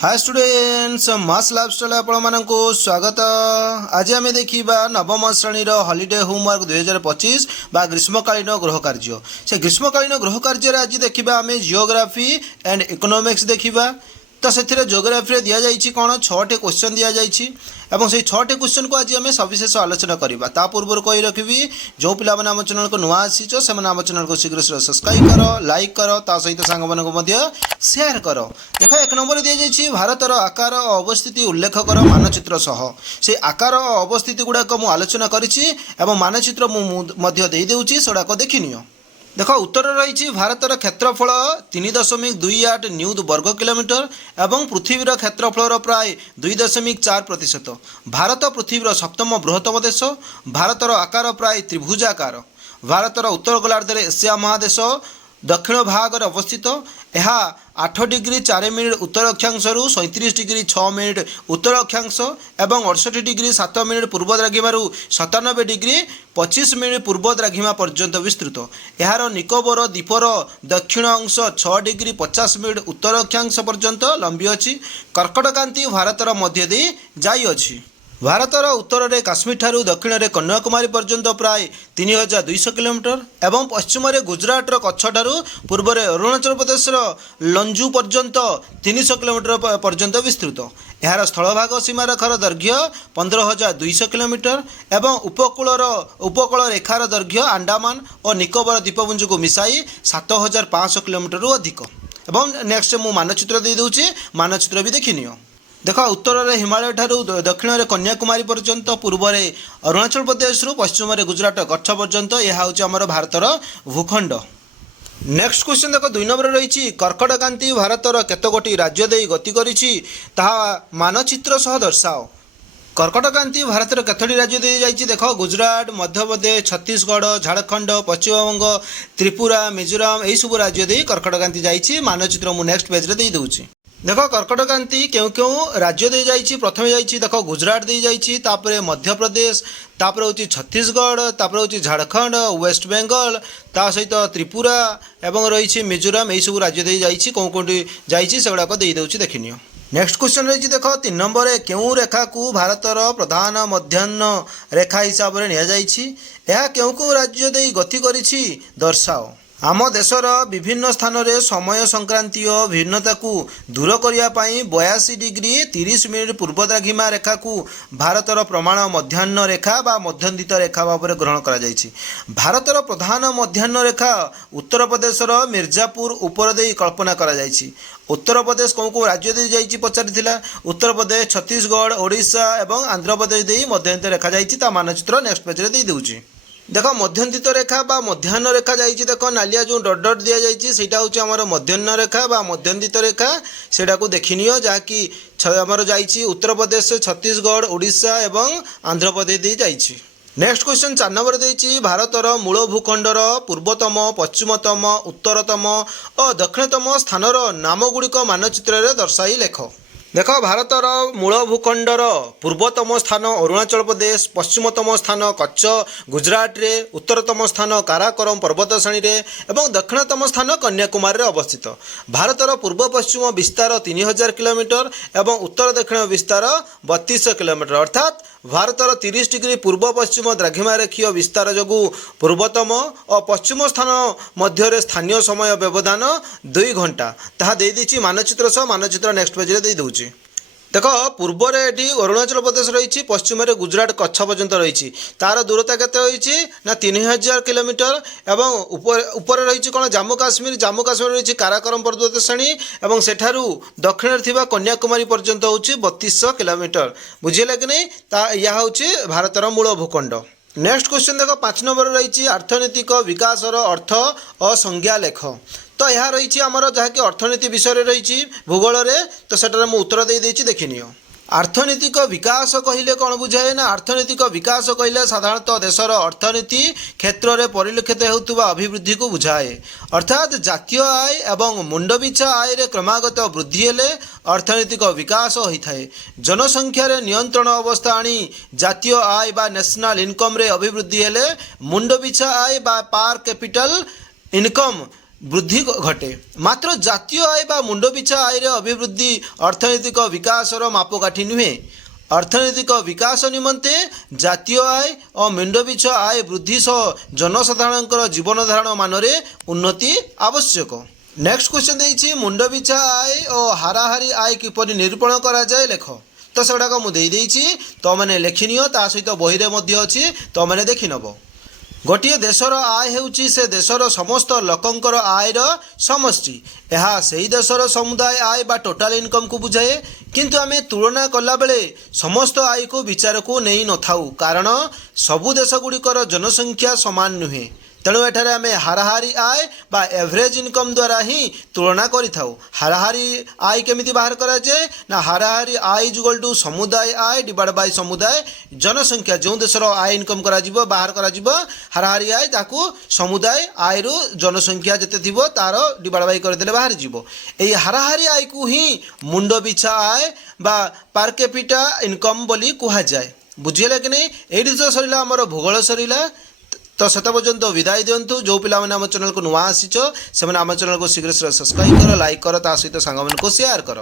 Hi students मास lifestyle आपण स्वागत। आज आम देखा नवम श्रेणी हॉलिडे होमवर्क 2025 बा ग्रीष्मकालीन गृह कार्य। से ग्रीष्मकालीन गृह कार्य आज देखा आम जियोग्राफी एंड इकोनॉमिक्स देखा। तो से जियोग्राफी दि जाइए कौन 6टी क्वेश्चन दि जाइए और से 6टी क्वेश्चन को आज आम सविशेष आलोचना करवा। ता पूर्व कही रखी जो पिला आम चैनल को नुआ आसीच से आम चैनल को शीघ्र सब्सक्राइब कर, लाइक कर, ता सहित सांग मानक शेयर कर। देख एक नंबर दि जाइए भारतर आकार और अवस्थिति उल्लेख कर मानचित्र सह। से आकार और अवस्थिति गुड़ाक मुझे आलोचना करी मानचित्र मुझे देउछि सेगुड़ाक देखिनियो। देख उत्तर रही भारतर क्षेत्रफल 3.28 न्यूज वर्ग किलोमीटर एवं पृथ्वीर क्षेत्रफल प्राय 2.4%। भारत पृथ्वीर सप्तम बृहत्तम देश। भारतर आकार प्राय त्रिभुजाकार। भारतर उत्तर गोलार्धे एशिया महादेश दक्षिण भाग अवस्थित। यह 8 डिग्री 4 मिनिट उत्तर अक्षांश 37 डिग्री 6 मिनिट उत्तर अक्षांश एवं 68 डिग्री 7 मिनिट पूर्व द्राघिमा 97 डिग्री 25 मिनिट पूर्व द्राघिमा पर्यंत विस्तृत। यार निकोबर द्वीपर दक्षिण अंश 6 डिग्री 50 मिनिट उत्तर अक्षांश पर्यंत लंबी अच्छी। कर्कटक्रांति भारतर मध्य दे जाइए। भारतर उत्तर में काश्मीर ठारू दक्षिण में कन्याकुमारी पर्यंत प्राय 3200 किलोमीटर एवं पश्चिम में गुजरात कच्छ ठारू पूर्व में अरुणाचल प्रदेश लंजू पर्यंत 300 किलोमीटर पर्यंत विस्तृत। यार स्थलभाग सीमारेखार दैर्घ्य 15200 किलोमीटर एवं उपकूल रेखार दैर्घ्य अंडमान और निकोबर द्वीपपुंज को मिसाई 7500 किलोमीटर अधिक। एवं नेक्स्ट मु मानचित्र दे दूची, मानचित्र भी देखिनियो। देख उत्तर में हिमालय ठारू दक्षिण में कन्याकुमारी पर्यंत पूर्व में अरुणाचल प्रदेश पश्चिम में गुजरात कच्छ पर्यंत यह हूँ भारतर भूखंड। नेक्स्ट क्वेश्चन देख 2 नंबर रही कर्कटक्रांति भारतर केतगोटी राज्य दे गति करिछि ताहा मानचित्र सह दर्शाओ। कर्कटक्रांति भारतर केतोटी राज्य दे जाइछि देख गुजरात, मध्य प्रदेश, छत्तीसगढ़, झारखंड, पश्चिमबंग, त्रिपुरा, मिजोराम यही सब राज्य दे कर्कटक्रांति जाइछि। मानचित्र मु नेक्स्ट पेज रे दे दूछि। देख कर्कटक्रांति क्यों क्यों राज्य दे जाइछि। प्रथम जाइछि देख गुजरात दे जाइछि, तापरे मध्य प्रदेश, तापरे होछि छत्तीसगढ़, तापरे होछि झारखंड, वेस्ट बेंगल, ता सहित त्रिपुरा एवं रही मिजोराम यही सब राज्य दे जाइछि। कौन कौन जाइछि सेगुड़ाक दे देउछि देखिनियो। नेक्स्ट क्वेश्चन रही देख 3 नंबर क्यों रेखा को भारतर प्रधान मध्याह्न रेखा हिसाब से निया जाइछि। यह क्यों क्यों राज्य दे गति करिछि दर्शाओ। आम देशर विभिन्न स्थान में समय संक्रांतीय भिन्नता को दूर करने 82 डिग्री 30 मिनिट पूर्व द्राघिमा रेखा को भारतर प्रमाण मध्याह्न रेखा बा मध्यन्दित रेखा भाव में ग्रहण करा जाइछि। भारतर प्रधान मध्याह्न रेखा उत्तर प्रदेशर मिर्जापुर उपर दे कल्पना करा जाइछि। उत्तर प्रदेश कौन कौ राज्य दे जाइछि पचारि। उत्तर प्रदेश, छत्तीसगढ़, ओडिशा एवं आंध्र प्रदेश दे मध्यन्दित रेखा जाइछि। ता मानचित्र नेक्स्ट पेज रे दे देउछि। देख मध्यन्दित रेखा बा मध्याह्न रेखा जाइए देख नालिया जो डट डट दि जाइए सेटा हूँ आमर मध्याह्न रेखा बा मध्यन्दित रेखा सेटा को देखिनियो जहाँकि आमर जाइए उत्तर प्रदेश, छत्तीसगढ़, ओडिशा एवं आंध्र प्रदेश दे जाइए। नेक्स्ट क्वेश्चन 4 नंबर देछि भारतर मूल भूखंडर पूर्वतम, पश्चिमतम, उत्तरतम और दक्षिणतम स्थानर नामगुड़िक मानचित्र रे दर्शाई लेख। देख भारतर मूल भूखंडर पूर्वतम स्थान अरुणाचल प्रदेश, पश्चिमतम स्थान कच्छ गुजरात रे, उत्तरतम स्थान काराकोरम पर्वत श्रेणी रे एवं दक्षिणतम स्थान कन्याकुमारी रे अवस्थित। भारतर पूर्व पश्चिम विस्तार 3000 किलोमीटर एवं उत्तर दक्षिण विस्तार 3200 किलोमीटर। अर्थात भारतर 30 डिग्री पूर्व पश्चिम द्राघिमा रेखीय विस्तार जोगु पूर्वतम और पश्चिम स्थान मध्य स्थानीय समय व्यवधान 2 घंटा ताहा दे दी मानचित्र सह। मानचित्र नेक्स्ट पेज रे दे दूची। देख पूर्व ये अरुणाचल प्रदेश रही, पश्चिम में गुजरात कच्छ पर्यंत रही। तार दूरता केते रही ना 3000 किलोमीटर एवं ऊपर रही कौन जम्मू काश्मीर रही काराकोरम पर्वत श्रेणी और सेठारू दक्षिण थी कन्याकुमारी पर्यंत हूँ 3200 किलोमीटर। बुझेगा कि नहीं। यह हूँ भारतर मूल भूखंड। नेक्स्ट क्वेश्चन देख 5 नंबर रही अर्थनैतिक विकासर अर्थ और संज्ञा लेख। तो यह रही आमर जहाँकि अर्थनीति विषय रही भूगोल रे, तो सेटार मु उत्तर दे देछि देखिनियो। आर्थिक विकास कहले कौन बुझाए ना आर्थिक विकास कहले साधारणतः देशर अर्थनीति क्षेत्र में परिलक्षित होता अभिवृद्धि को बुझाए। अर्थात जातीय आय एवं मुंडबिछा आय रे क्रमागत वृद्धि हेले अर्थनैतिक विकास होता है। जनसंख्यार नियंत्रण अवस्था आनी जातीय आय बा नेशनल इनकम रे अभिवृद्धि हेले मुंडबिछा आय बा पर कैपिटल इनकम ବୃଦ୍ଧି ଘଟେ। ମାତ୍ର ଜାତୀୟ ଆୟ ବା ମୁଣ୍ଡପିଛା ଆୟର ଅଭିବୃଦ୍ଧି ଅର୍ଥନୈତିକ ବିକାଶର ମାପକାଠି ନୁହେଁ। ଅର୍ଥନୈତିକ ବିକାଶ ନିମନ୍ତେ ଜାତୀୟ ଆୟ ଓ ମୁଣ୍ଡପିଛା ଆୟ ବୃଦ୍ଧି ସହ ଜନସାଧାରଣଙ୍କର ଜୀବନ ଧାରଣ ମାନରେ ଉନ୍ନତି ଆବଶ୍ୟକ। ନେକ୍ସଟ କ୍ୱେଶ୍ଚନ ଦେଇଛି ମୁଣ୍ଡପିଛା ଆୟ ଓ ହାରାହାରି ଆୟ କିପରି ନିରୂପଣ କରାଯାଏ ଲେଖ। ତ ସେଗୁଡ଼ାକ ମୁଁ ଦେଇଦେଇଛି, ତୁମମାନେ ଲେଖିନିଅ, ତା ସହିତ ବହିରେ ମଧ୍ୟ ଅଛି, ତୁମମାନେ ଦେଖିନେବ। ଗୋଟିଏ ଦେଶର ଆୟ ହେଉଛି ସେ ଦେଶର ସମସ୍ତ ଲୋକଙ୍କର ଆୟର ସମଷ୍ଟି। ଏହା ସେହି ଦେଶର ସମୁଦାୟ ଆୟ ବା ଟୋଟାଲ ଇନକମ୍କୁ ବୁଝାଏ। କିନ୍ତୁ ଆମେ ତୁଳନା କଲାବେଳେ ସମସ୍ତ ଆୟକୁ ବିଚାରକୁ ନେଇ ନଥାଉ, କାରଣ ସବୁ ଦେଶଗୁଡ଼ିକର ଜନସଂଖ୍ୟା ସମାନ ନୁହେଁ। ତେଣୁ ଏଠାରେ ଆମେ ହାରାହାରି ଆୟ ବା ଏଭରେଜ ଇନକମ୍ ଦ୍ୱାରା ହିଁ ତୁଳନା କରିଥାଉ। ହାରାହାରି ଆୟ କେମିତି ବାହାର କରାଯାଏ ନା ହାରାହାରି ଆୟ ଇଜୁଗାଲ ଟୁ ସମୁଦାୟ ଆୟ ଡିଭାଇଡ୍ ବାଇ ସମୁଦାୟ ଜନସଂଖ୍ୟା। ଯେଉଁ ଦେଶର ଆୟ ଇନକମ୍ କରାଯିବ ବାହାର କରାଯିବ ହାରାହାରି ଆୟ, ତାକୁ ସମୁଦାୟ ଆୟରୁ ଜନସଂଖ୍ୟା ଯେତେ ଥିବ ତାର ଡିଭାଇଡ୍ ବାଇ କରିଦେଲେ ବାହାରିଯିବ। ଏହି ହାରାହାରି ଆୟକୁ ହିଁ ମୁଣ୍ଡ ପିଛା ଆୟ ବା ପାର କ୍ୟାପିଟା ଇନକମ୍ ବୋଲି କୁହାଯାଏ। ବୁଝିହେଲା କି ନାହିଁ? ଏଇଠି ତ ସରିଲା ଆମର ଭୂଗୋଳ ସରିଲା। तो सेत पर्यंत विदाय दिंतु। जो पिला आम चैनल को नुआ आसीच से आम चैनल को शीघ्र सब्सक्राइब कर, लाइक कर, ता सहित सांग को शेयर कर।